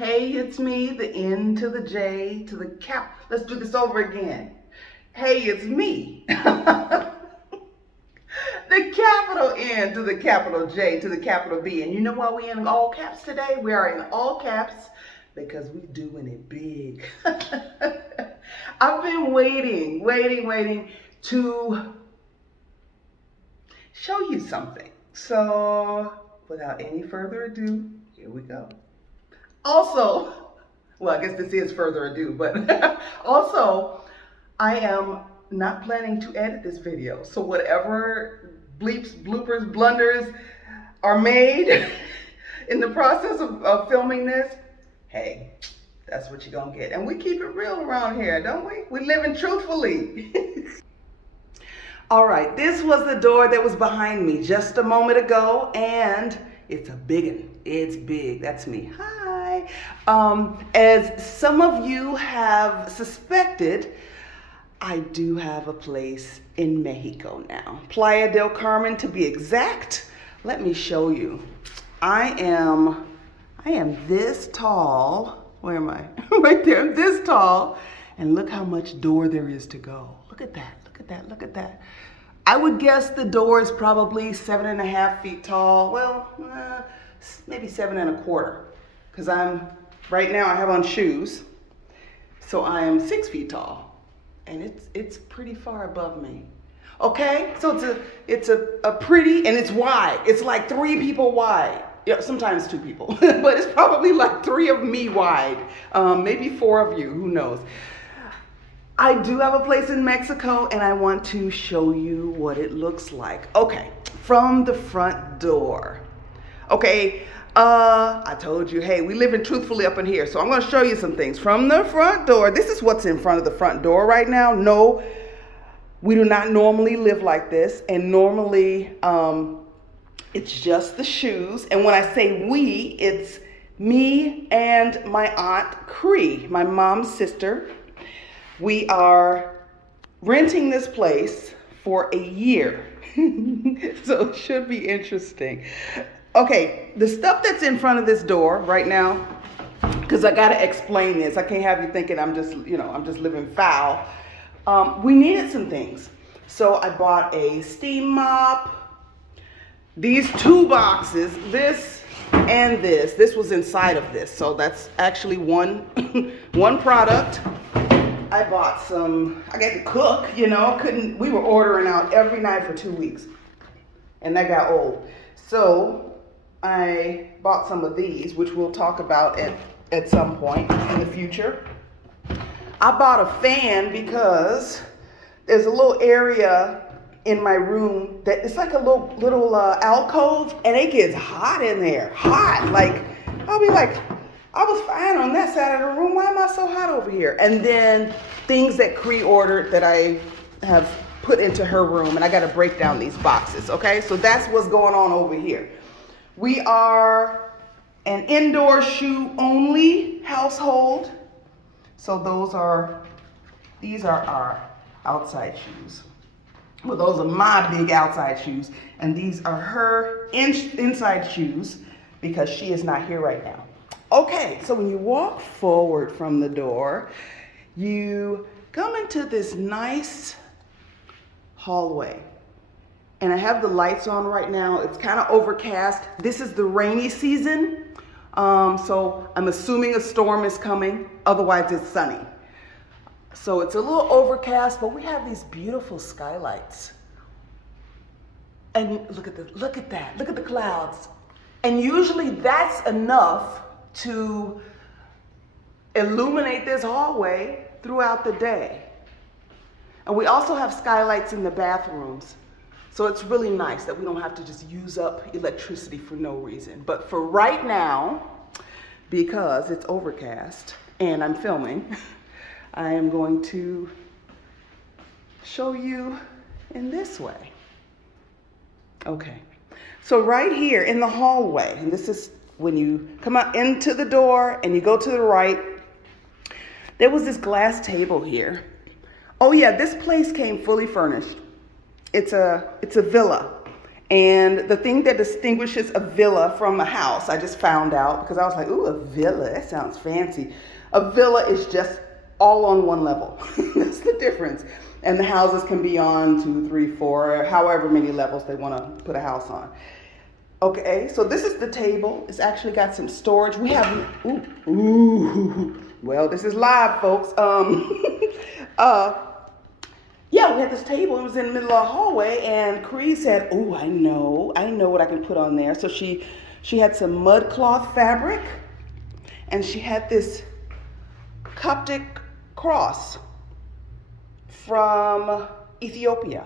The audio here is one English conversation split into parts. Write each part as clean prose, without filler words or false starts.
Hey, it's me, the N to the J to the cap. Let's do this over again. Hey, it's me. The capital N to the capital J to the capital B. And you know why we're in all caps today? We are in all caps because we're doing it big. I've been waiting to show you something. So without any further ado, here we go. Also, well, I guess this is further ado, but also, I am not planning to edit this video. So whatever bleeps, bloopers, blunders are made in the process of filming this, hey, that's what you're gonna get. And we keep it real around here, don't we? We living truthfully. All right, this was the door that was behind me just a moment ago, and it's a big one. It's big. That's me. Hi. As some of you have suspected, I do have a place in Mexico now. Playa del Carmen to be exact. Let me show you. I am this tall. Where am I? Right there. I'm this tall. And look how much door there is to go. Look at that. Look at that. Look at that. I would guess the door is probably 7.5 feet tall. Well, maybe 7 1/4. Because right now I have on shoes. So I am 6 feet tall. And it's pretty far above me. Okay, so it's a pretty, and it's wide. It's like 3 people wide. Yeah, sometimes 2 people, but it's probably like 3 of me wide. Maybe 4 of you, who knows. I do have a place in Mexico, and I want to show you what it looks like. Okay, from the front door. Okay, I told you, hey, we living truthfully up in here, so I'm going to show you some things. From the front door, this is what's in front of the front door right now. No, we do not normally live like this, and normally it's just the shoes. And when I say we, it's me and my aunt Cree, my mom's sister. We are renting this place for a year, so it should be interesting. Okay, the stuff that's in front of this door right now, because I gotta explain this. I can't have you thinking I'm just living foul. We needed some things. So I bought a steam mop, these 2 boxes, this and this. This was inside of this, so that's actually one product. I bought some, I got to cook, we were ordering out every night for 2 weeks, and that got old. So I bought some of these, which we'll talk about at some point in the future. I bought a fan because there's a little area in my room that it's like a little alcove, and it gets hot in there. Hot. Like, I'll be like, I was fine on that side of the room. Why am I so hot over here? And then things that Cree ordered that I have put into her room, and I got to break down these boxes. Okay, so that's what's going on over here. We are an indoor shoe only household. So these are our outside shoes. Well, those are my big outside shoes, and these are her inside shoes because she is not here right now. Okay, so when you walk forward from the door, you come into this nice hallway. And I have the lights on right now. It's kind of overcast. This is the rainy season. So I'm assuming a storm is coming. Otherwise, it's sunny. So it's a little overcast, but we have these beautiful skylights. And look at that. Look at the clouds. And usually that's enough to illuminate this hallway throughout the day. And we also have skylights in the bathrooms. So it's really nice that we don't have to just use up electricity for no reason. But for right now, because it's overcast and I'm filming, I am going to show you in this way. Okay, so right here in the hallway, and this is when you come out into the door and you go to the right, there was this glass table here. Oh yeah, this place came fully furnished. It's a villa, And the thing that distinguishes a villa from a house, I just found out because I was like, ooh, a villa, that sounds fancy. A villa is just all on one level. That's the difference. And the houses can be on 2, 3, 4, however many levels they want to put a house on. Okay, so this is the table. It's actually got some storage. We have, well, this is live, folks. Yeah, we had this table. It was in the middle of the hallway, and Cree said, "Oh, I know what I can put on there." So she had some mud cloth fabric, and she had this Coptic cross from Ethiopia,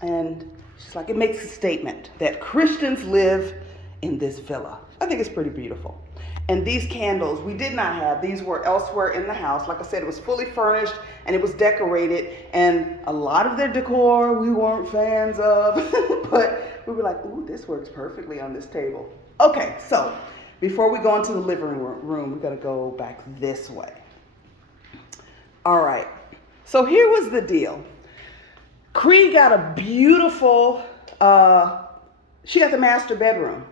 and she's like, "It makes a statement that Christians live in this villa." I think it's pretty beautiful. And these candles, we did not have. These were elsewhere in the house. Like I said, it was fully furnished and it was decorated. And a lot of their decor we weren't fans of. But we were like, ooh, this works perfectly on this table. Okay, so before we go into the living room, we got to go back this way. All right. So here was the deal. Cree got a beautiful, she got the master bedroom,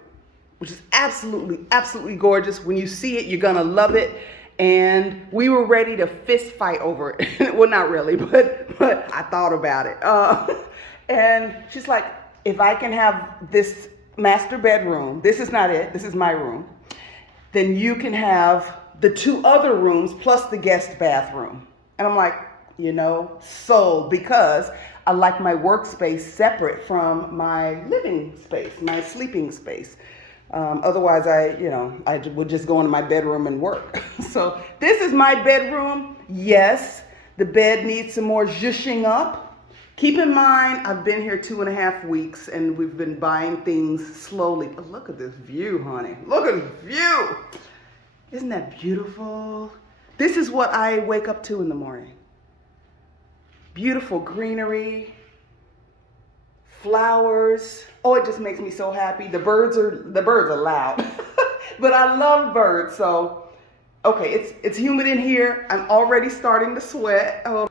which is absolutely gorgeous. When you see it, you're gonna love it. And we were ready to fist fight over it. Well, not really, but I thought about it. And she's like, if I can have this master bedroom, this is not it, this is my room, then you can have the 2 other rooms plus the guest bathroom. And I'm like, sold, because I like my workspace separate from my living space, my sleeping space. Otherwise, I would just go into my bedroom and work. So this is my bedroom. Yes, the bed needs some more zhuzhing up. Keep in mind, I've been here 2.5 weeks and we've been buying things slowly. But look at this view, honey. Look at this view. Isn't that beautiful? This is what I wake up to in the morning. Beautiful greenery. Flowers. Oh, it just makes me so happy. The birds are loud. But I love birds. So, okay, it's humid in here. I'm already starting to sweat. Oh,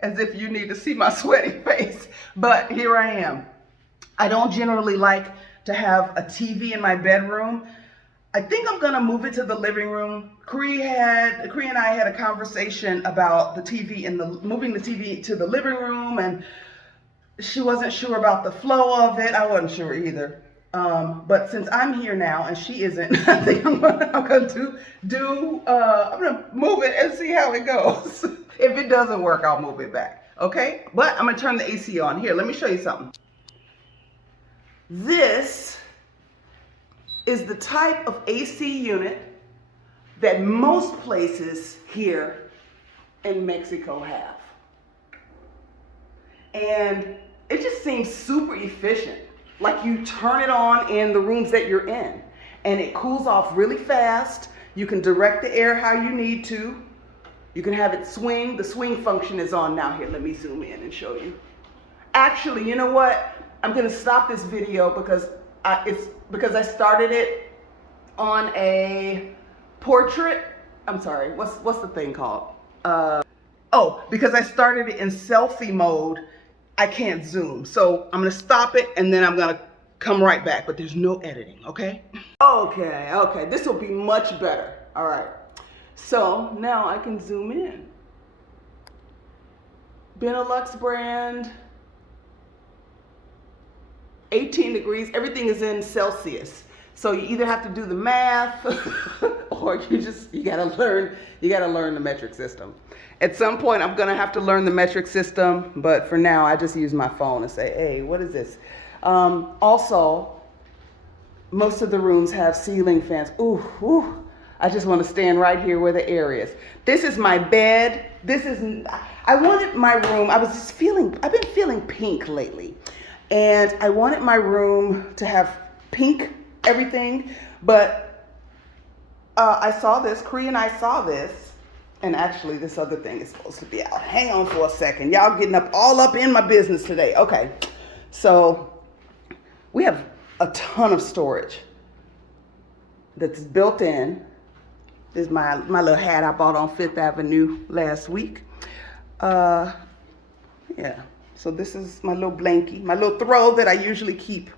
as if you need to see my sweaty face. But here I am. I don't generally like to have a TV in my bedroom. I think I'm gonna move it to the living room. Cree and I had a conversation about the TV and moving the TV to the living room, and she wasn't sure about the flow of it. I wasn't sure either. But since I'm here now and she isn't, I think I'm gonna move it and see how it goes. If it doesn't work, I'll move it back. Okay? But I'm gonna turn the AC on. Here, let me show you something. This is the type of AC unit that most places here in Mexico have. And it just seems super efficient. Like you turn it on in the rooms that you're in and it cools off really fast. You can direct the air how you need to. You can have it swing. The swing function is on now. Here, let me zoom in and show you. Actually, you know what? I'm gonna stop this video because I started it on a portrait. I'm sorry, what's the thing called? Because I started it in selfie mode, I can't zoom. So I'm gonna stop it and then I'm gonna come right back, but there's no editing, okay? Okay, this will be much better. All right, so now I can zoom in. Benelux brand, 18 degrees, everything is in Celsius. So you either have to do the math or you gotta learn the metric system. At some point I'm gonna have to learn the metric system, but for now I just use my phone and say, hey, what is this? Also, most of the rooms have ceiling fans. Ooh, I just wanna stand right here where the air is. This is my bed. I wanted my room, I've been feeling pink lately. And I wanted my room to have pink everything, but I saw this, Cree and I saw this, and actually this other thing is supposed to be out. Hang on for a second. Y'all getting all up in my business today. Okay, so we have a ton of storage that's built in. This is my little hat I bought on 5th Avenue last week. Yeah, So this is my little blankie, my little throw that I usually keep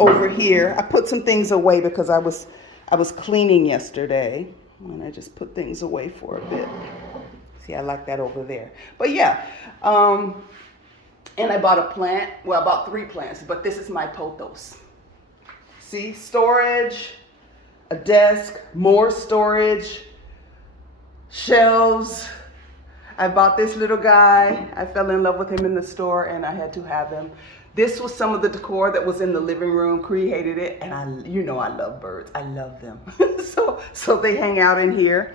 over here. I put some things away because I was cleaning yesterday, and I just put things away for a bit. See, I like that over there. But yeah, and I bought a plant. Well, I bought 3 plants, but this is my pothos. See, storage, a desk, more storage, shelves. I bought this little guy. I fell in love with him in the store, and I had to have him. This was some of the decor that was in the living room, created it, and you know I love birds. I love them. so they hang out in here.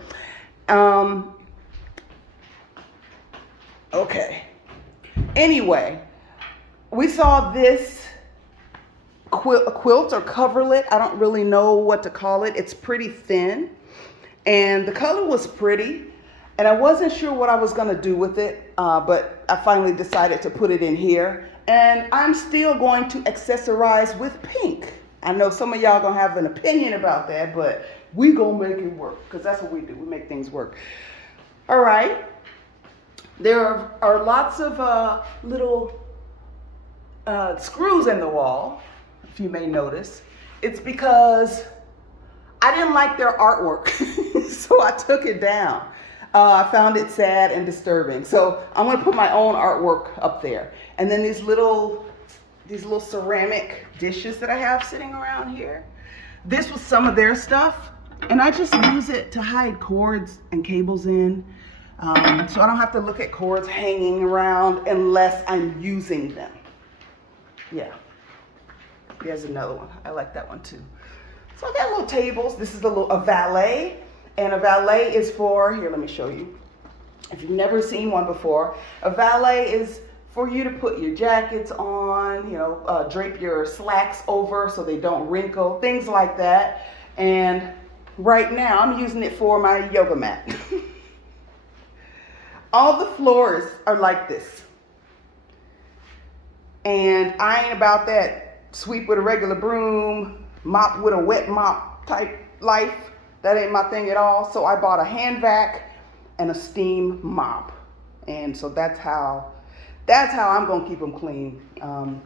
Okay. Anyway, we saw this quilt or coverlet. I don't really know what to call it. It's pretty thin, and the color was pretty, and I wasn't sure what I was going to do with it, but I finally decided to put it in here, and I'm still going to accessorize with pink. I know some of y'all gonna have an opinion about that, but we gonna make it work, because that's what we do. We make things work. All right. There are lots of little screws in the wall, if you may notice. It's because I didn't like their artwork, so I took it down. I found it sad and disturbing. So I'm gonna put my own artwork up there. And then these little ceramic dishes that I have sitting around here. This was some of their stuff, and I just use it to hide cords and cables in. So I don't have to look at cords hanging around unless I'm using them. Yeah. Here's another one. I like that one too. So I got little tables. This is a valet. And a valet is for, here, let me show you. If you've never seen one before, a valet is for you to put your jackets on, you know, drape your slacks over so they don't wrinkle, things like that. And right now I'm using it for my yoga mat. All the floors are like this. And I ain't about that sweep with a regular broom, mop with a wet mop type life. That ain't my thing at all. So I bought a hand vac and a steam mop. And so that's how I'm gonna keep them clean. I'm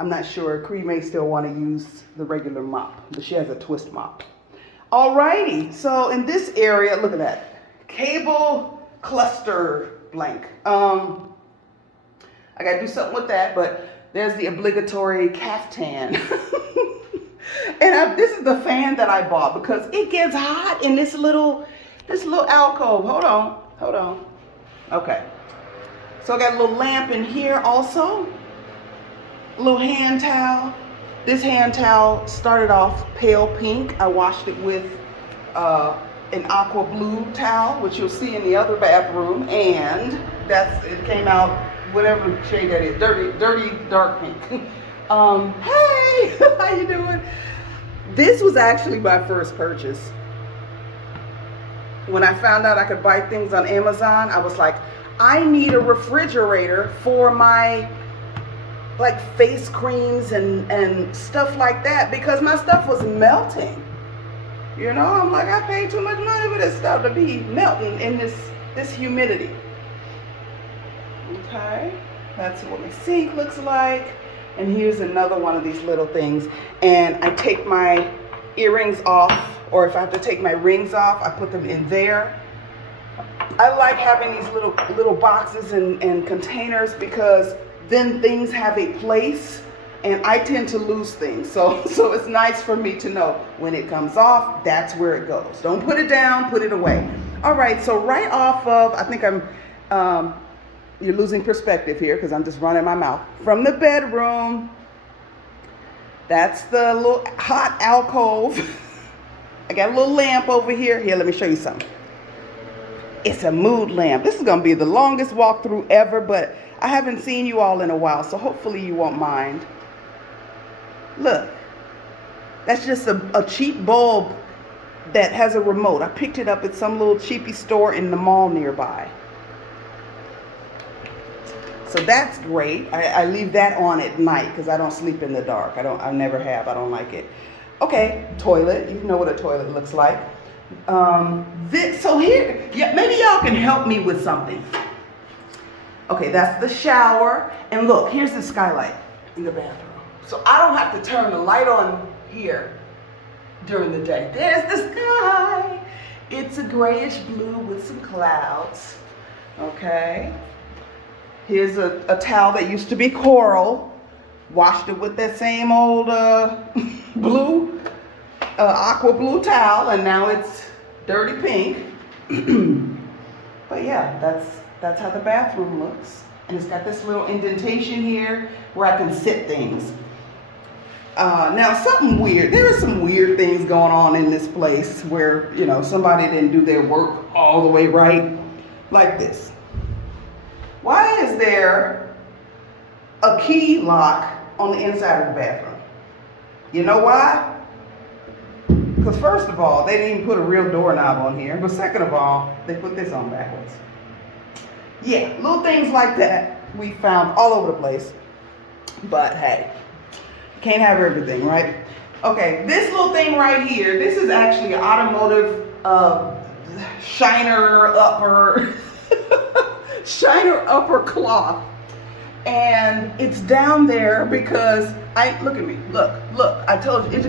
not sure, Cree may still wanna use the regular mop, but she has a twist mop. Alrighty, so in this area, look at that. Cable cluster blank. I gotta do something with that, but there's the obligatory caftan. And this is the fan that I bought because it gets hot in this little alcove. Hold on. Okay. So I got a little lamp in here also. A little hand towel. This hand towel started off pale pink. I washed it with an aqua blue towel, which you'll see in the other bathroom, and it came out whatever shade that is, dirty dark pink. Hey, how you doing? This was actually my first purchase. When I found out I could buy things on Amazon, I was like, I need a refrigerator for my like face creams and stuff like that, because my stuff was melting. You know, I'm like, I paid too much money for this stuff to be melting in this humidity. Okay, that's what my sink looks like. And here's another one of these little things. And I take my earrings off, or if I have to take my rings off, I put them in there. I like having these little boxes and containers, because then things have a place, and I tend to lose things. So it's nice for me to know when it comes off, that's where it goes. Don't put it down, put it away. All right, so right off of, I think you're losing perspective here because I'm just running my mouth. From the bedroom, that's the little hot alcove. I got a little lamp over here. Here, let me show you something. It's a mood lamp. This is going to be the longest walkthrough ever, but I haven't seen you all in a while, so hopefully you won't mind. Look, that's just a cheap bulb that has a remote. I picked it up at some little cheapy store in the mall nearby. So that's great. I leave that on at night because I don't sleep in the dark. I never have. I don't like it. Okay, toilet. You know what a toilet looks like. So here, yeah, maybe y'all can help me with something. Okay, that's the shower. And look, here's the skylight in the bathroom. So I don't have to turn the light on here during the day. There's the sky. It's a grayish blue with some clouds. Okay. Here's a towel that used to be coral. Washed it with that same old blue, aqua blue towel, and now it's dirty pink. But yeah, that's how the bathroom looks. And it's got this little indentation here where I can sit things. Now something weird, there are some weird things going on in this place where, you know, somebody didn't do their work all the way right. Like this. Why is there a key lock on the inside of the bathroom? You know why? Because first of all, they didn't even put a real doorknob on here. But second of all, they put this on backwards. Yeah, little things like that we found all over the place. But hey, can't have everything, right? Okay, this little thing right here, this is actually an automotive shiner upper shiner upper cloth. And it's down there because look at me, look, I told you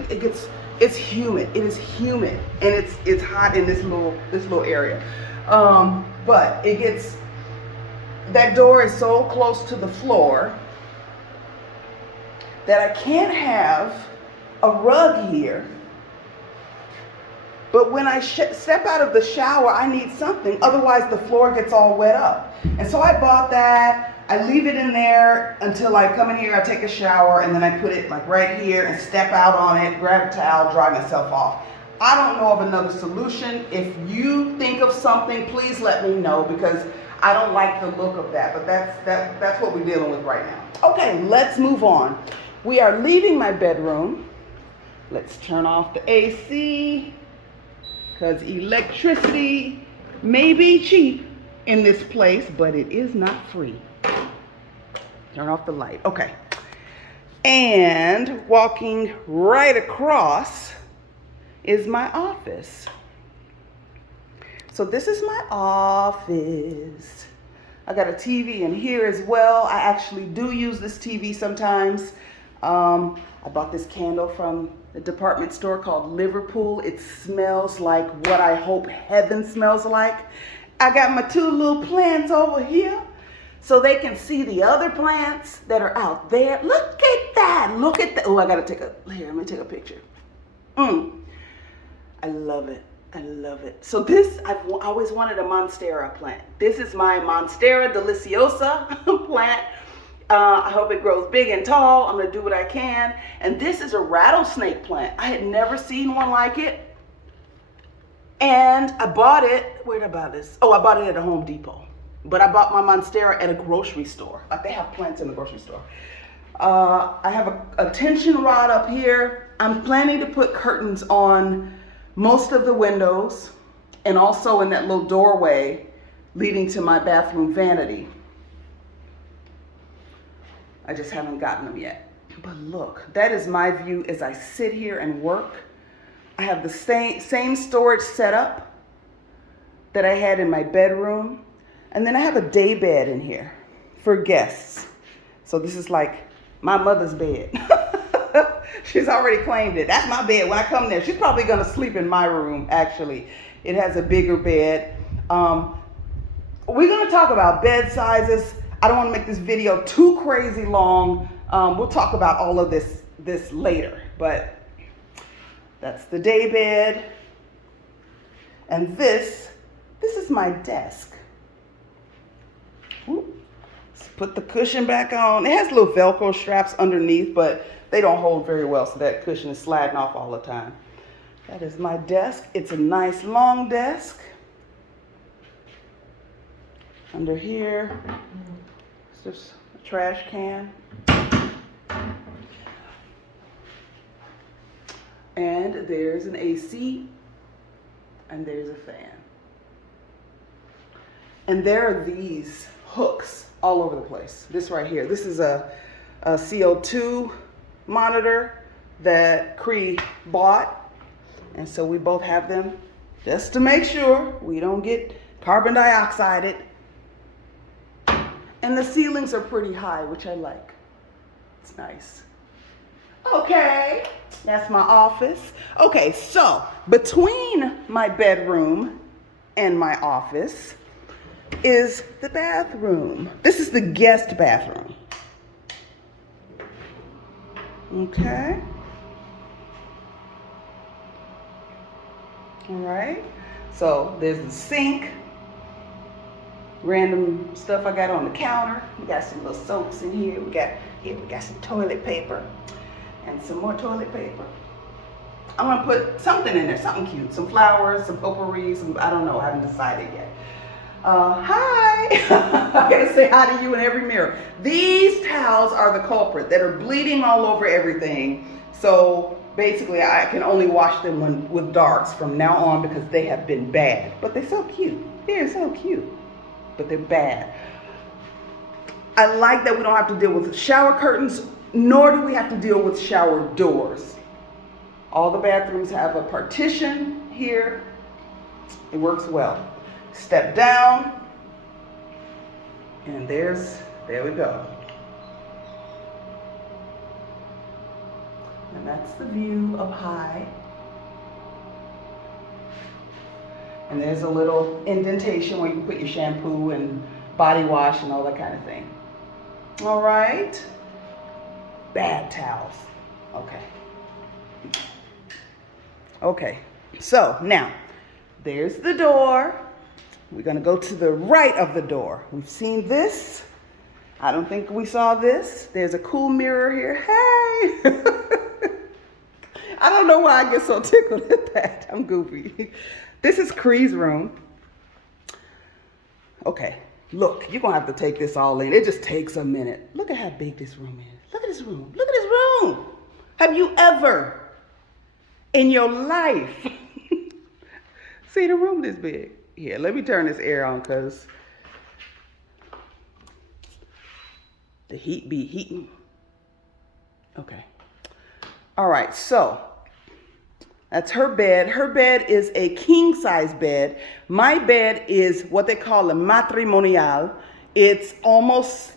it's humid. It is humid and it's hot in this little area. But it gets, that door is so close to the floor that I can't have a rug here. But when I step out of the shower, I need something, otherwise the floor gets all wet up. And so I bought that. I leave it in there until I come in here, I take a shower, and then I put it like right here and step out on it, grab a towel, dry myself off. I don't know of another solution. If you think of something, please let me know, because I don't like the look of that. But that's what we're dealing with right now. Okay, let's move on. We are leaving my bedroom. Let's turn off the AC, because electricity may be cheap in this place, but it is not free. Turn off the light. Okay. And walking right across is my office. So this is my office. I got a TV in here as well. I actually do use this TV sometimes. I bought this candle from the department store called Liverpool. It smells like what I hope heaven smells like. I got my two little plants over here so they can see the other plants that are out there. Look at that. Look at that. Oh, I got to let me take a picture. I love it. I love it. So this, I've always wanted a Monstera plant. This is my Monstera deliciosa plant. I hope it grows big and tall. I'm going to do what I can. And this is a rattlesnake plant. I had never seen one like it. And I bought it, where did I buy this? Oh, I bought it at a Home Depot. But I bought my Monstera at a grocery store. Like, they have plants in the grocery store. I have a tension rod up here. I'm planning to put curtains on most of the windows and also in that little doorway leading to my bathroom vanity. I just haven't gotten them yet. But look, that is my view as I sit here and work. I have the same storage setup that I had in my bedroom. And then I have a day bed in here for guests. So this is like my mother's bed. She's already claimed it. That's my bed. When I come there, she's probably going to sleep in my room, actually. It has a bigger bed. We're going to talk about bed sizes. I don't want to make this video too crazy long. We'll talk about all of this later. But that's the day bed. And this is my desk. Let's put the cushion back on. It has little Velcro straps underneath, but they don't hold very well, so that cushion is sliding off all the time. That is my desk. It's a nice long desk. Under here, it's just a trash can. And there's an AC, and there's a fan. And there are these hooks all over the place. This right here, this is a CO2 monitor that Cree bought. And so we both have them just to make sure we don't get carbon dioxided. And the ceilings are pretty high, which I like. It's nice. Okay, that's my office. Okay, so between my bedroom and my office is the bathroom. This is the guest bathroom. Okay. All right. So there's the sink. Random stuff I got on the counter. We got some little soaps in here. We got some toilet paper and some more toilet paper. I'm gonna put something in there, something cute, some flowers, some potpourri, I don't know, I haven't decided yet. Hi, I gotta say hi to you in every mirror. These towels are the culprit that are bleeding all over everything. So basically I can only wash them with darks from now on because they have been bad. But they're so cute, they're so cute, but they're bad. I like that we don't have to deal with shower curtains, nor do we have to deal with shower doors. All the bathrooms have a partition here. It works well. Step down, and there we go. And that's the view up high. And there's a little indentation where you can put your shampoo and body wash and all that kind of thing. All right. Bad towels. Okay. Okay, so now there's the door. We're gonna go to the right of the door. We've seen this. I don't think we saw this. There's a cool mirror here. Hey! I don't know why I get so tickled at that. I'm goofy. This is Cree's room. Okay, look, you're gonna have to take this all in. It just takes a minute. Look at how big this room is. Look at this room. Look at this room. Have you ever in your life see the room this big? Here, let me turn this air on because the heat be heating. Okay. All right, so that's her bed. Her bed is a king size bed. My bed is what they call a matrimonial. It's almost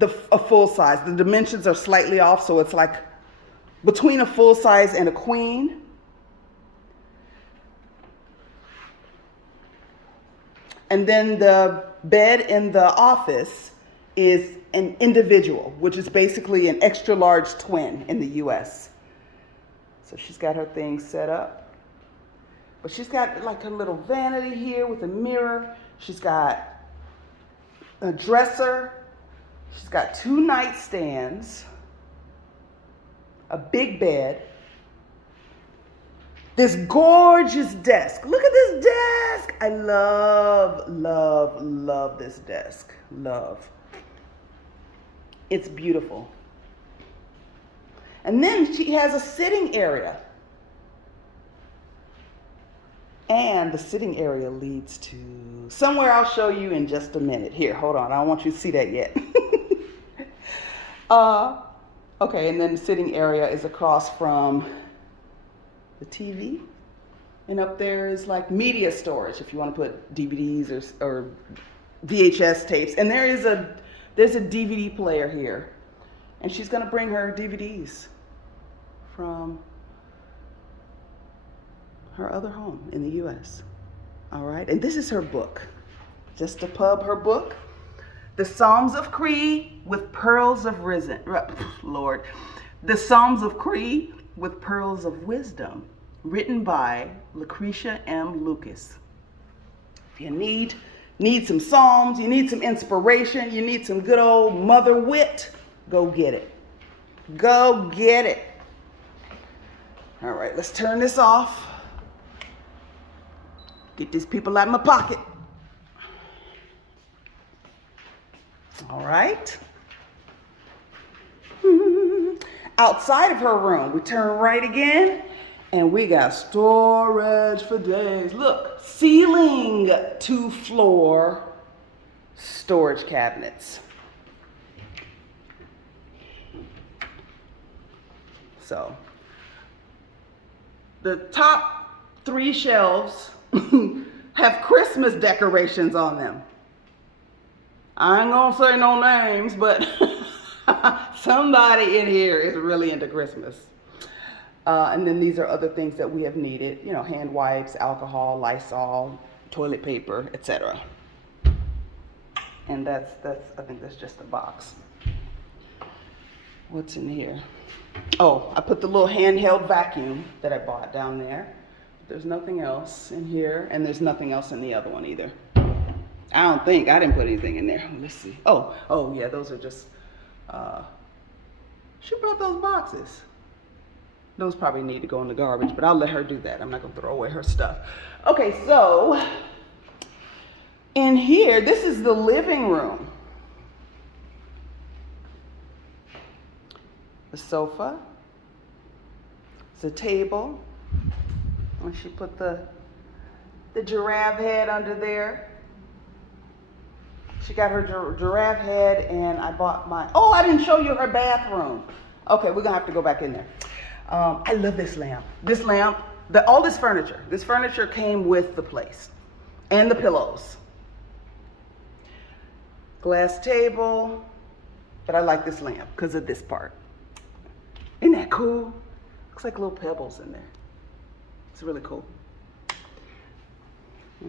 a full size. The dimensions are slightly off, so it's like between a full size and a queen. And then the bed in the office is an individual, which is basically an extra large twin in the US. So she's got her things set up. But she's got like a little vanity here with a mirror. She's got a dresser. She's got 2 nightstands, a big bed, this gorgeous desk. Look at this desk. I love, love, love this desk. Love. It's beautiful. And then she has a sitting area. And the sitting area leads to somewhere I'll show you in just a minute. Here, hold on. I don't want you to see that yet. Okay, and then the sitting area is across from the TV, and up there is like media storage if you want to put DVDs or VHS tapes. And there's a DVD player here, and she's gonna bring her DVDs from her other home in the US. All right, and this is her book, just to pub her book, The Psalms of Cree with Pearls of Risen. Lord, The Psalms of Cree with Pearls of Wisdom, written by Lucretia M. Lucas. If you need some psalms, you need some inspiration, you need some good old mother wit, go get it. Go get it. All right, let's turn this off. Get these people out of my pocket. All right. Outside of her room, we turn right again, and we got storage for days. Look, ceiling to floor storage cabinets. So, the top 3 shelves have Christmas decorations on them. I ain't gonna say no names, but somebody in here is really into Christmas. And then these are other things that we have needed, you know, hand wipes, alcohol, Lysol, toilet paper, etc. And that's I think that's just a box. What's in here? Oh, I put the little handheld vacuum that I bought down there. There's nothing else in here, and there's nothing else in the other one either. I didn't put anything in there. Let's see. Oh yeah, those are just, she brought those boxes. Those probably need to go in the garbage, but I'll let her do that. I'm not gonna throw away her stuff. Okay, so in here, this is the living room. The sofa, the table, and she put the giraffe head under there. She got her giraffe head, and I bought my, oh, I didn't show you her bathroom. Okay, we're gonna have to go back in there. I love this lamp. This lamp, all this furniture came with the place, and the pillows. Glass table, but I like this lamp because of this part. Isn't that cool? Looks like little pebbles in there. It's really cool.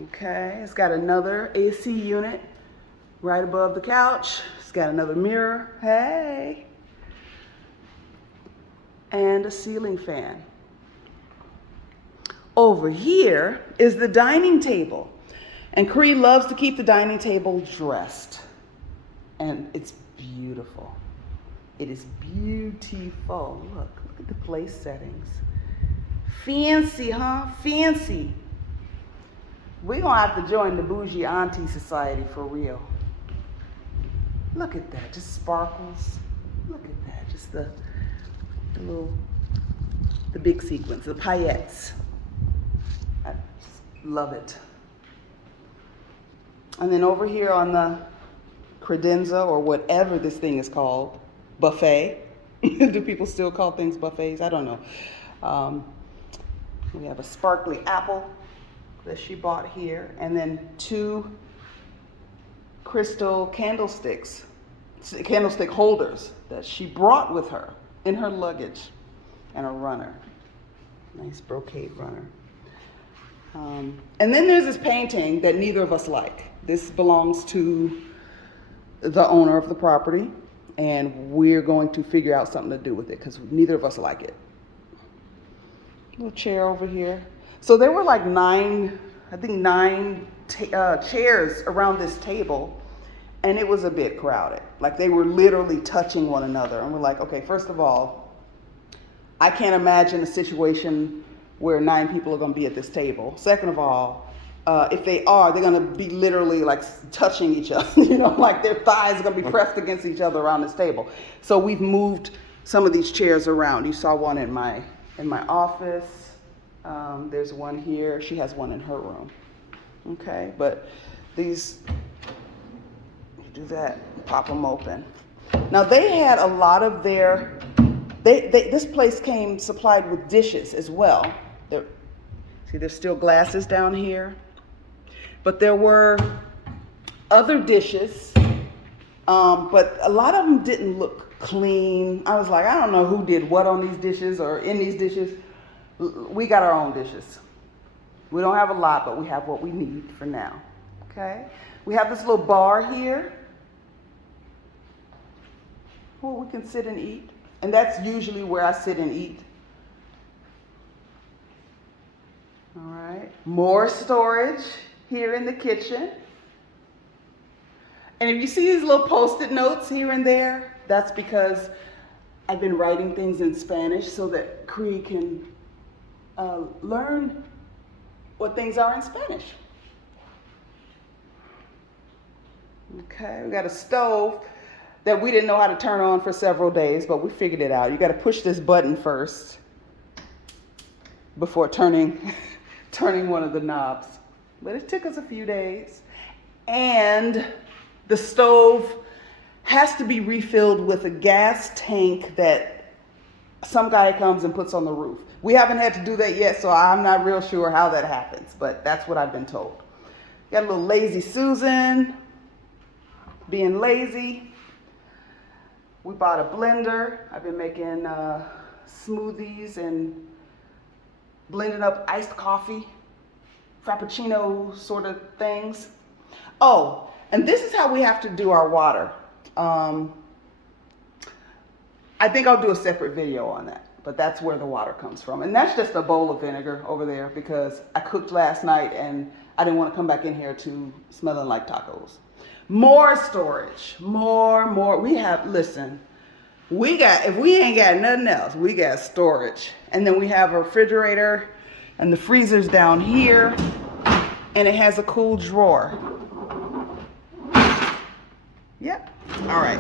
Okay, it's got another AC unit right above the couch. It's got another mirror. Hey. And a ceiling fan. Over here is the dining table. And Cree loves to keep the dining table dressed. And it's beautiful. It is beautiful. Look at the place settings. Fancy, huh? Fancy. We're gonna have to join the bougie auntie society for real. Look at that, just sparkles. Look at that, just the big sequins, the paillettes. I just love it. And then over here on the credenza, or whatever this thing is called, buffet. Do people still call things buffets? I don't know. We have a sparkly apple that she bought here, and then 2 crystal candlestick holders that she brought with her in her luggage, and a runner, nice brocade runner. And then there's this painting that neither of us like. This belongs to the owner of the property, and we're going to figure out something to do with it because neither of us like it. Little chair over here. So there were like 9 chairs around this table, and it was a bit crowded. Like they were literally touching one another. And we're like, okay, first of all, I can't imagine a situation where 9 people are gonna be at this table. Second of all, if they are, they're gonna be literally like touching each other, you know, like their thighs are gonna be pressed against each other around this table. So we've moved some of these chairs around. You saw one in my office. There's one here. She has one in her room. Okay, but these, you do that, pop them open. Now they had a lot of their, this place came supplied with dishes as well. See, there's still glasses down here. But there were other dishes, but a lot of them didn't look clean. I was like, I don't know who did what on these dishes or in these dishes. We got our own dishes. We don't have a lot, but we have what we need for now. Okay? We have this little bar here where we can sit and eat. And that's usually where I sit and eat. All right. More storage here in the kitchen. And if you see these little Post-it notes here and there, that's because I've been writing things in Spanish so that Cree can learn what things are in Spanish. Okay, we got a stove that we didn't know how to turn on for several days, but we figured it out. You got to push this button first before turning one of the knobs. But it took us a few days. And the stove has to be refilled with a gas tank that some guy comes and puts on the roof. We haven't had to do that yet, so I'm not real sure how that happens, but that's what I've been told. Got a little Lazy Susan. being lazy. We bought a blender. I've been making smoothies and blending up iced coffee, frappuccino sort of things. Oh, and this is how we have to do our water. I think I'll do a separate video on that, but that's where the water comes from. And that's just a bowl of vinegar over there because I cooked last night and I didn't want to come back in here to smelling like tacos. More storage, more. We have, listen, if we ain't got nothing else, we got storage. And then we have a refrigerator and the freezer's down here and it has a cool drawer. Yep, all right.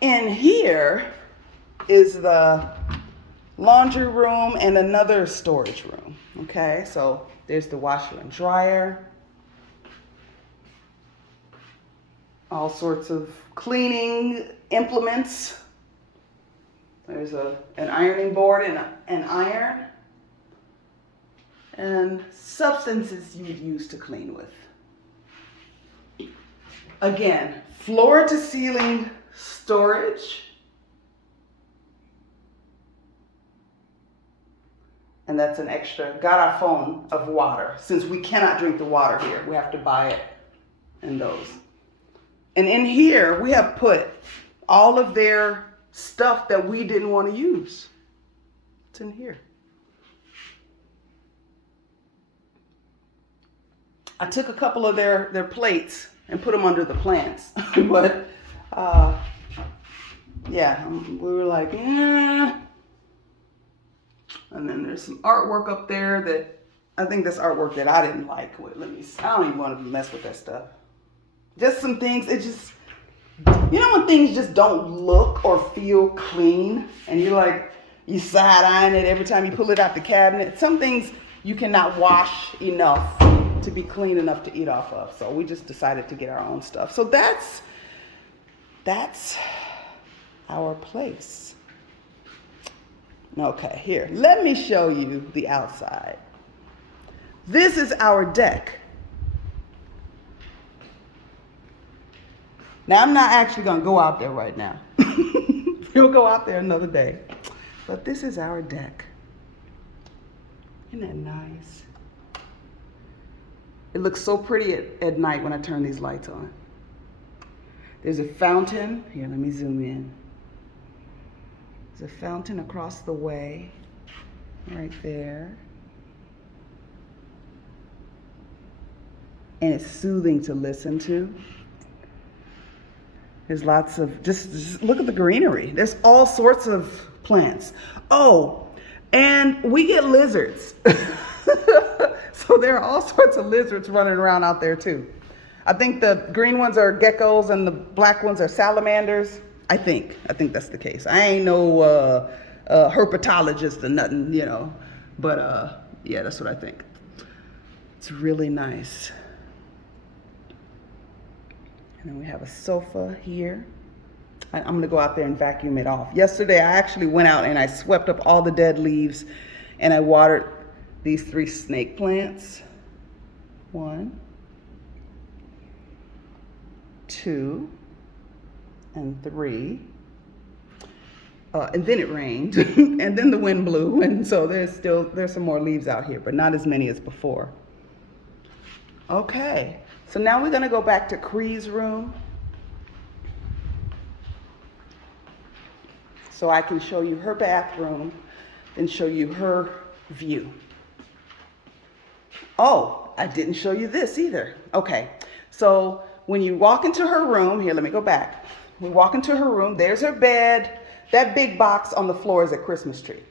In here is the laundry room and another storage room. Okay, so there's the washer and dryer. All sorts of cleaning implements. There's an ironing board and an iron. And substances you would use to clean with. Again, floor to ceiling storage. And that's an extra garrafon of water. Since we cannot drink the water here, we have to buy it in those. And in here, we have put all of their stuff that we didn't want to use. It's in here. I took a couple of their plates and put them under the plants. But, yeah, we were like, yeah. And then there's some artwork up there that, I think that's artwork that I didn't like. Wait, let me see. I don't even want to mess with that stuff. Just some things, it just, you know when things just don't look or feel clean? And you're like, you side eyeing it every time you pull it out the cabinet. Some things you cannot wash enough to be clean enough to eat off of. So we just decided to get our own stuff. So that's our place. Okay, here, let me show you the outside. This is our deck. Now, I'm not actually going to go out there right now. We'll go out there another day. But this is our deck. Isn't that nice? It looks so pretty at night when I turn these lights on. There's a fountain. Here, let me zoom in. There's a fountain across the way, right there. And it's soothing to listen to. There's lots of, just look at the greenery. There's all sorts of plants. Oh, and we get lizards. So there are all sorts of lizards running around out there too. I think the green ones are geckos and the black ones are salamanders. I think that's the case. I ain't no herpetologist or nothing, you know. But yeah, that's what I think. It's really nice. And then we have a sofa here. I'm gonna go out there and vacuum it off. Yesterday, I actually went out and I swept up all the dead leaves and I watered these 3 snake plants. 1, 2, and 3. And then it rained and then the wind blew. And so there's some more leaves out here, but not as many as before. Okay. So now we're going to go back to Cree's room so I can show you her bathroom and show you her view. Oh, I didn't show you this either. Okay, so when you walk into her room, here, let me go back. We walk into her room, there's her bed. That big box on the floor is a Christmas tree,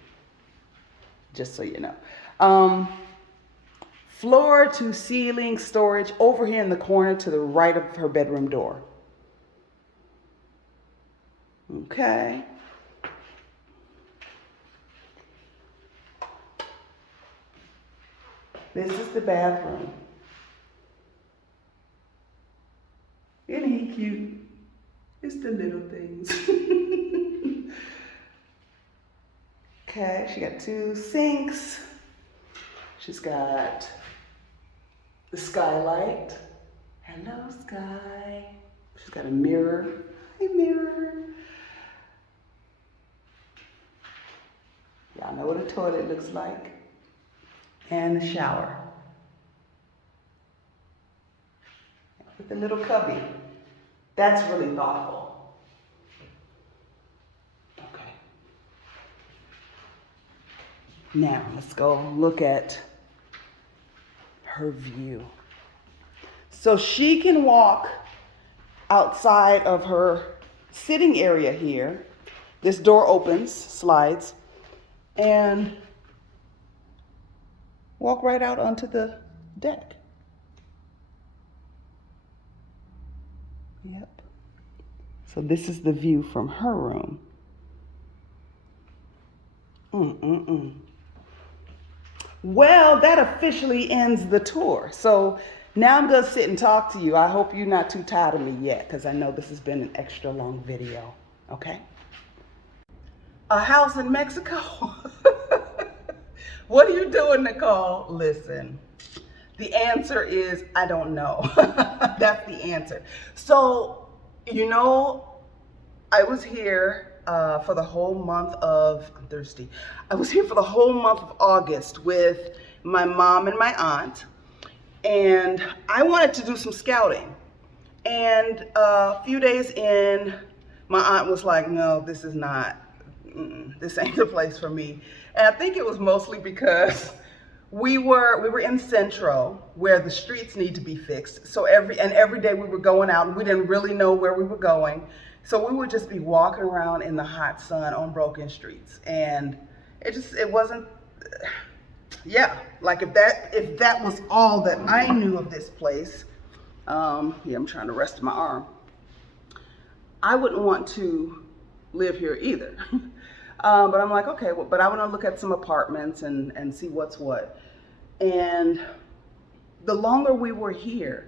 just so you know. Floor to ceiling storage over here in the corner to the right of her bedroom door. Okay. This is the bathroom. Isn't he cute? It's the little things. Okay, she got 2 sinks. She's got the skylight, Hello, Sky. She's got a mirror. Hi, mirror. Y'all know what a toilet looks like. And the shower. With the little cubby. That's really thoughtful. Okay. Now, let's go look at her view. So she can walk outside of her sitting area here. This door opens, slides, and walk right out onto the deck. Yep. So this is the view from her room. Well, that officially ends the tour. So now I'm gonna sit and talk to you. I hope you're not too tired of me yet, because I know this has been an extra long video, okay? A house in Mexico? What are you doing, Nicole? Listen, the answer is, I don't know. That's the answer. So, you know, I was here for the whole month of, I'm thirsty. I was here for the whole month of August with my mom and my aunt. And I wanted to do some scouting. And a few days in, my aunt was like, no, this is not, this ain't the place for me. And I think it was mostly because we were in Centro, where the streets need to be fixed. So every day we were going out, and we didn't really know where we were going. So we would just be walking around in the hot sun on broken streets. And it wasn't, yeah, like if that was all that I knew of this place, yeah, I'm trying to rest my arm, I wouldn't want to live here either. But I'm like, okay, well, but I want to look at some apartments and see what's what. And the longer we were here,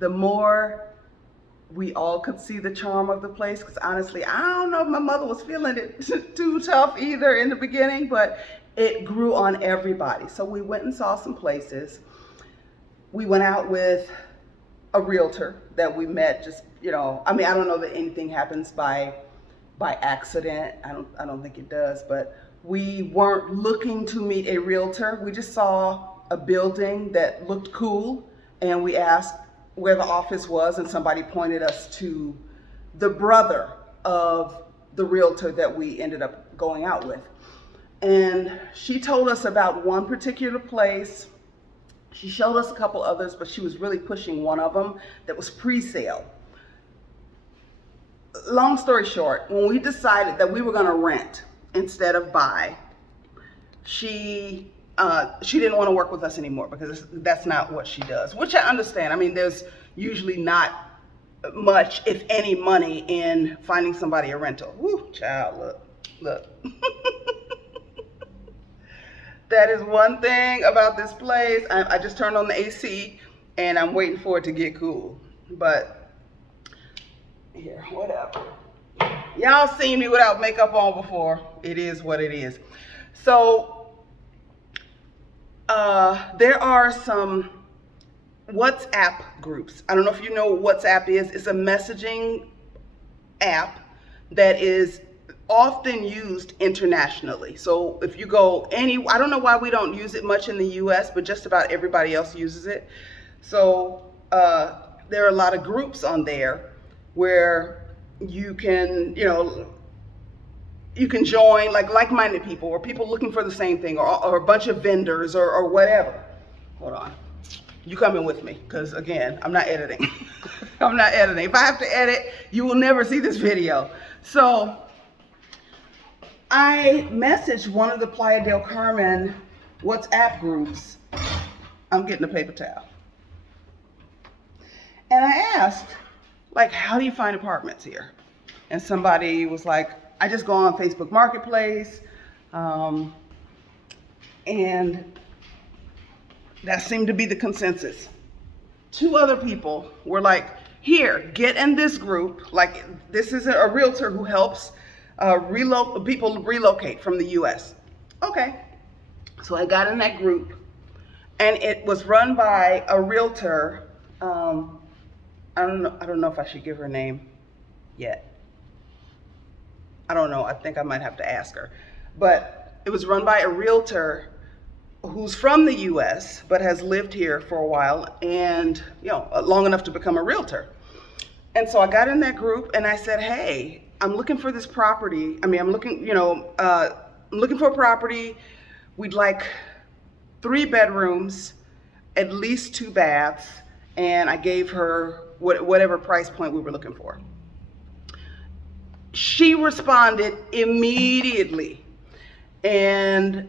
the more we all could see the charm of the place. Because honestly, I don't know if my mother was feeling it too tough either in the beginning, but it grew on everybody. So we went and saw some places. We went out with a realtor that we met just, you know, I mean, I don't know that anything happens by accident. I don't think it does, but we weren't looking to meet a realtor. We just saw a building that looked cool, and we asked where the office was, and somebody pointed us to the brother of the realtor that we ended up going out with. And she told us about one particular place. She showed us a couple others, but she was really pushing one of them that was pre-sale. Long story short, when we decided that we were gonna rent instead of buy, she didn't want to work with us anymore because that's not what she does, which I understand. I mean, there's usually not much, if any, money in finding somebody a rental. Woo, child, look. That is one thing about this place. I just turned on the AC and I'm waiting for it to get cool. But here, whatever. Y'all seen me without makeup on before. It is what it is. So there are some WhatsApp groups. I don't know if you know what WhatsApp is. It's a messaging app that is often used internationally. So if you go I don't know why we don't use it much in the US, but just about everybody else uses it. So there are a lot of groups on there where you can, you can join like-minded people or people looking for the same thing or a bunch of vendors or whatever. Hold on. You coming with me, because again, I'm not editing. I'm not editing. If I have to edit, you will never see this video. So I messaged one of the Playa del Carmen WhatsApp groups. I'm getting a paper towel. And I asked, how do you find apartments here? And somebody was like, I just go on Facebook Marketplace. And that seemed to be the consensus. Two other people were like, here, get in this group. This is a realtor who helps people relocate from the US. Okay. So I got in that group, and it was run by a realtor I don't know if I should give her name yet. I don't know. I think I might have to ask her. But it was run by a realtor who's from the US but has lived here for a while and, long enough to become a realtor. And so I got in that group and I said, hey, I'm looking for this property. I'm looking, I'm looking for a property. We'd like 3 bedrooms, at least 2 baths. And I gave her whatever price point we were looking for. She responded immediately. And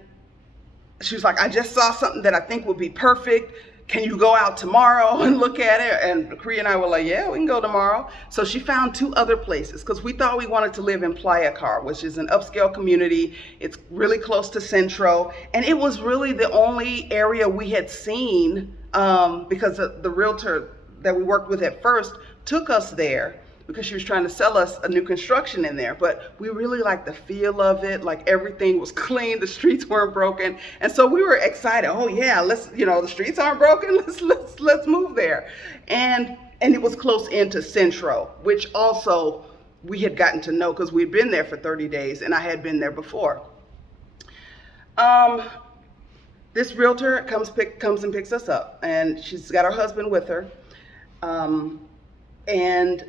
she was like, I just saw something that I think would be perfect. Can you go out tomorrow and look at it? And Cree and I were like, yeah, we can go tomorrow. So she found 2 other places because we thought we wanted to live in Playa del Carmen, which is an upscale community. It's really close to Centro. And it was really the only area we had seen because the realtor that we worked with at first took us there because she was trying to sell us a new construction in there. But we really liked the feel of it, like everything was clean, the streets weren't broken. And so we were excited. Oh yeah, let's, the streets aren't broken, let's move there. And it was close into Centro, which also we had gotten to know because we'd been there for 30 days and I had been there before. This realtor comes and picks us up, and she's got her husband with her. And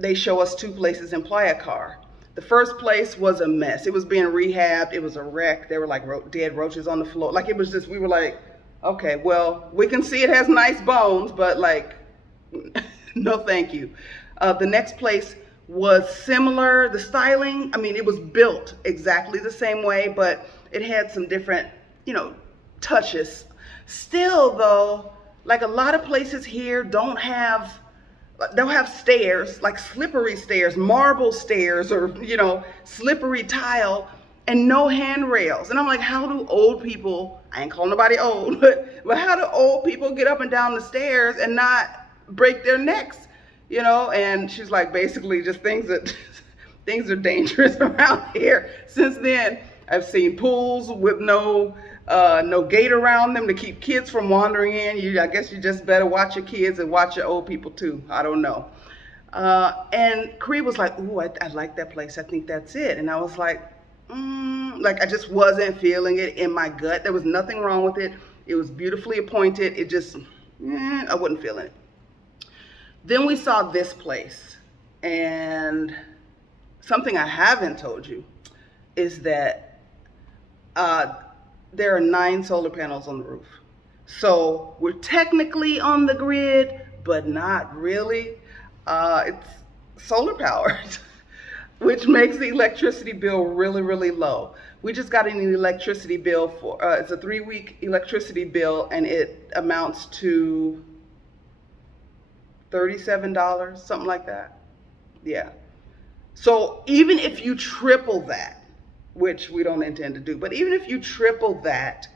they show us 2 places in Playa del Carmen. The first place was a mess. It was being rehabbed. It was a wreck. There were like dead roaches on the floor. Like it was just, we were like, okay, well, we can see it has nice bones, but like, no thank you. The next place was similar. The styling, it was built exactly the same way, but it had some different, touches. Still though, like a lot of places here they'll have stairs, like slippery stairs, marble stairs, or, slippery tile, and no handrails. And I'm like, how do old people, I ain't calling nobody old, but how do old people get up and down the stairs and not break their necks? And she's like, basically just things are dangerous around here. Since then, I've seen pools with no gate around them to keep kids from wandering in. I guess you just better watch your kids and watch your old people too. I don't know. And Cree was like, ooh, I like that place. I think that's it. And I was like, I just wasn't feeling it in my gut. There was nothing wrong with it. It was beautifully appointed. It just, I wasn't feeling it. Then we saw this place. And something I haven't told you is that there are 9 solar panels on the roof. So we're technically on the grid, but not really. It's solar powered, which makes the electricity bill really, really low. We just got an electricity bill for, it's a 3-week electricity bill, and it amounts to $37, something like that. Yeah. So even if you triple that, which we don't intend to do, but even if you triple that,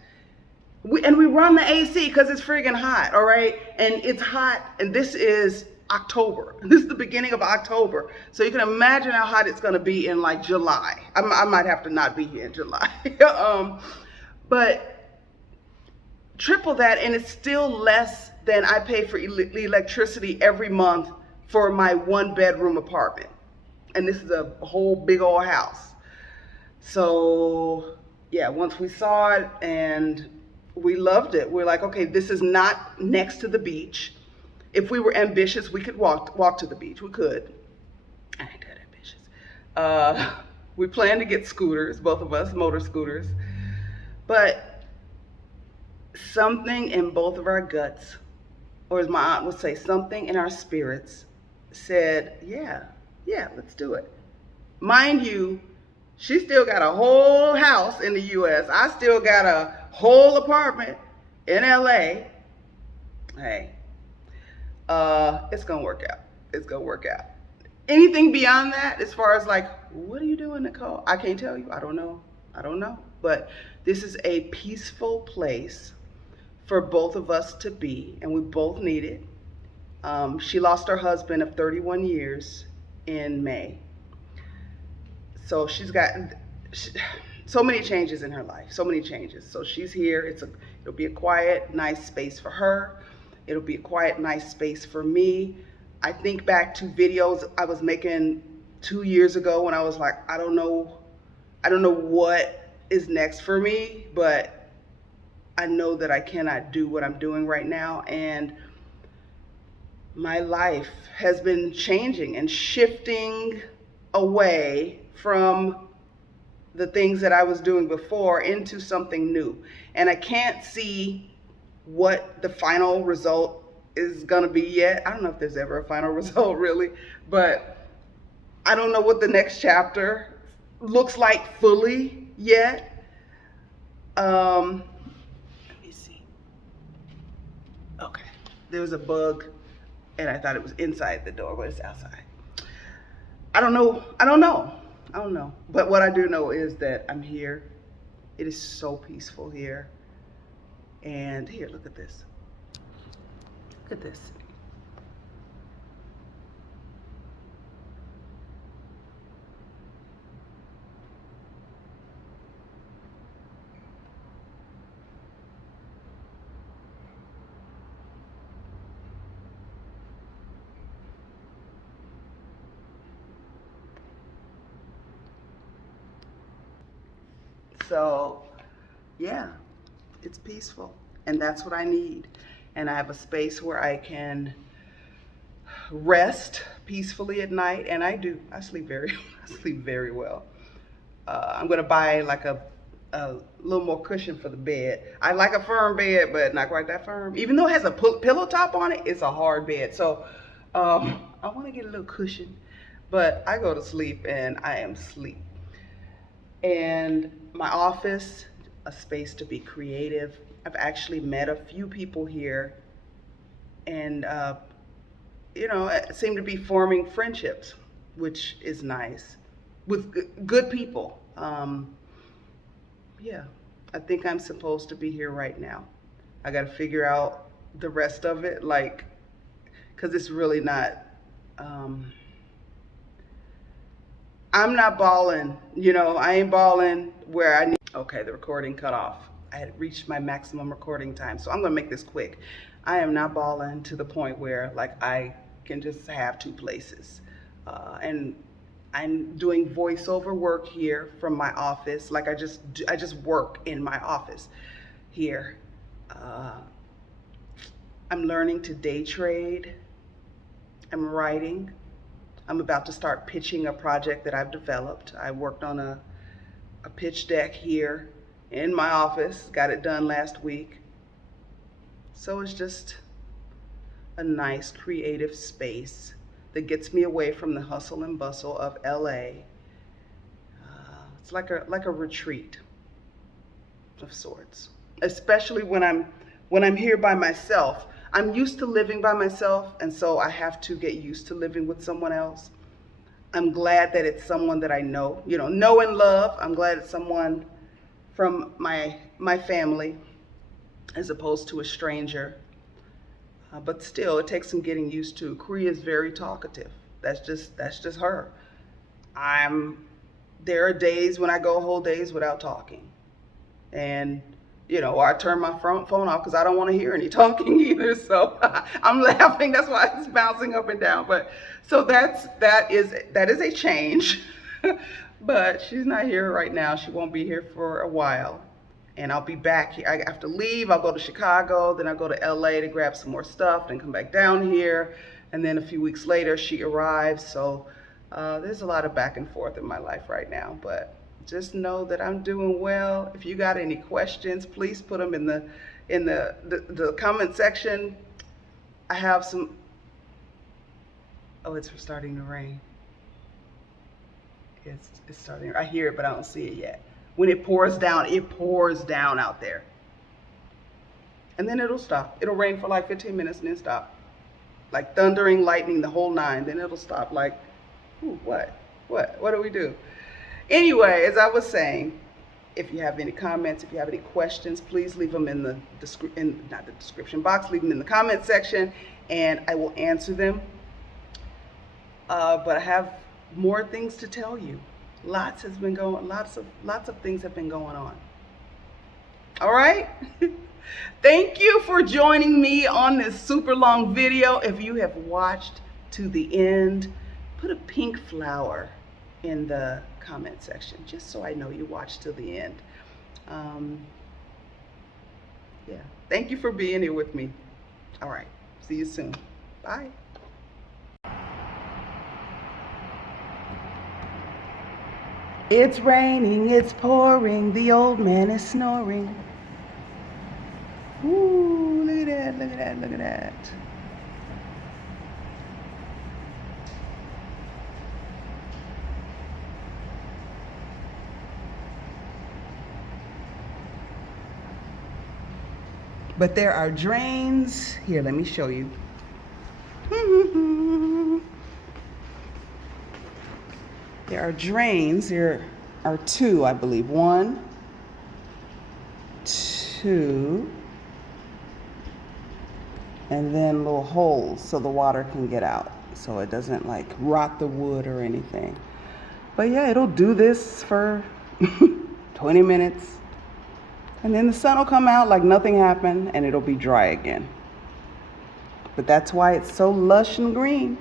we run the AC because it's friggin' hot, all right? And it's hot, and this is October. This is the beginning of October. So you can imagine how hot it's gonna be in like July. I might have to not be here in July. But triple that, and it's still less than I pay for electricity every month for my 1-bedroom apartment. And this is a whole big old house. So yeah, once we saw it and we loved it, we're like, okay, this is not next to the beach. If we were ambitious, we could walk to the beach. We could. I ain't that ambitious. We plan to get scooters, both of us, motor scooters. But something in both of our guts, or as my aunt would say, something in our spirits said, yeah, let's do it. Mind you, she still got a whole house in the US. I still got a whole apartment in LA. Hey, it's gonna work out. It's gonna work out. Anything beyond that, as far as like, what are you doing, Nicole? I can't tell you. I don't know. But this is a peaceful place for both of us to be, and we both need it. She lost her husband of 31 years in May. So she's got so many changes in her life, so many changes. So she's here. It'll be a quiet, nice space for her. It'll be a quiet, nice space for me. I think back to videos I was making 2 years ago when I was like, I don't know what is next for me, but I know that I cannot do what I'm doing right now. And my life has been changing and shifting away from the things that I was doing before into something new. And I can't see what the final result is gonna be yet. I don't know if there's ever a final result really, but I don't know what the next chapter looks like fully yet. Let me see. Okay, there was a bug and I thought it was inside the door, but it's outside. I don't know. But what I do know is that I'm here. It is so peaceful here. And here, look at this. Look at this. So, yeah, it's peaceful. And that's what I need. And I have a space where I can rest peacefully at night. And I do. I sleep very well. I'm going to buy like a little more cushion for the bed. I like a firm bed, but not quite that firm. Even though it has a pillow top on it, it's a hard bed. So I want to get a little cushion. But I go to sleep and I am asleep. And my office, a space to be creative. I've actually met a few people here and, seem to be forming friendships, which is nice, with good people. Yeah, I think I'm supposed to be here right now. I got to figure out the rest of it, because it's really not, I'm not balling, I ain't balling where I need. Okay, the recording cut off. I had reached my maximum recording time, so I'm gonna make this quick. I am not balling to the point where I can just have two places. And I'm doing voiceover work here from my office. I just work in my office here. I'm learning to day trade. I'm writing. I'm about to start pitching a project that I've developed. I worked on a pitch deck here in my office, got it done last week. So it's just a nice creative space that gets me away from the hustle and bustle of LA. It's like a retreat of sorts, especially when I'm here by myself. I'm used to living by myself, and so I have to get used to living with someone else. I'm glad that it's someone that I know and love. I'm glad it's someone from my family as opposed to a stranger. But still, it takes some getting used to. Korea is very talkative. That's just her. There are days when I go whole days without talking. And or I turn my phone off because I don't want to hear any talking either. So I'm laughing. That's why it's bouncing up and down. But so that is a change. But she's not here right now. She won't be here for a while. And I'll be back here. I have to leave. I'll go to Chicago. Then I'll go to LA to grab some more stuff. Then come back down here. And then a few weeks later, she arrives. So there's a lot of back and forth in my life right now. But just know that I'm doing well. If you got any questions, please put them in the comment section. I have some. Oh, it's starting to rain. It's starting. I hear it, but I don't see it yet. When it pours down out there. And then it'll stop. It'll rain for 15 minutes and then stop. Like thundering, lightning, the whole nine. Then it'll stop. Ooh, what do we do? Anyway, as I was saying, if you have any comments, if you have any questions, please leave them in the description box. Leave them in the comment section, and I will answer them. But I have more things to tell you. Lots of things have been going on. All right. Thank you for joining me on this super long video. If you have watched to the end, put a pink flower in the comment section, just so I know you watched till the end. Yeah, thank you for being here with me. All right, see you soon. Bye. It's raining, it's pouring, the old man is snoring. Ooh, look at that, look at that, look at that. But there are drains. Here, let me show you. There are drains. There are two, I believe. 1, 2, and then little holes so the water can get out, so it doesn't like rot the wood or anything. But yeah, it'll do this for 20 minutes. And then the sun will come out like nothing happened and it'll be dry again. But that's why it's so lush and green.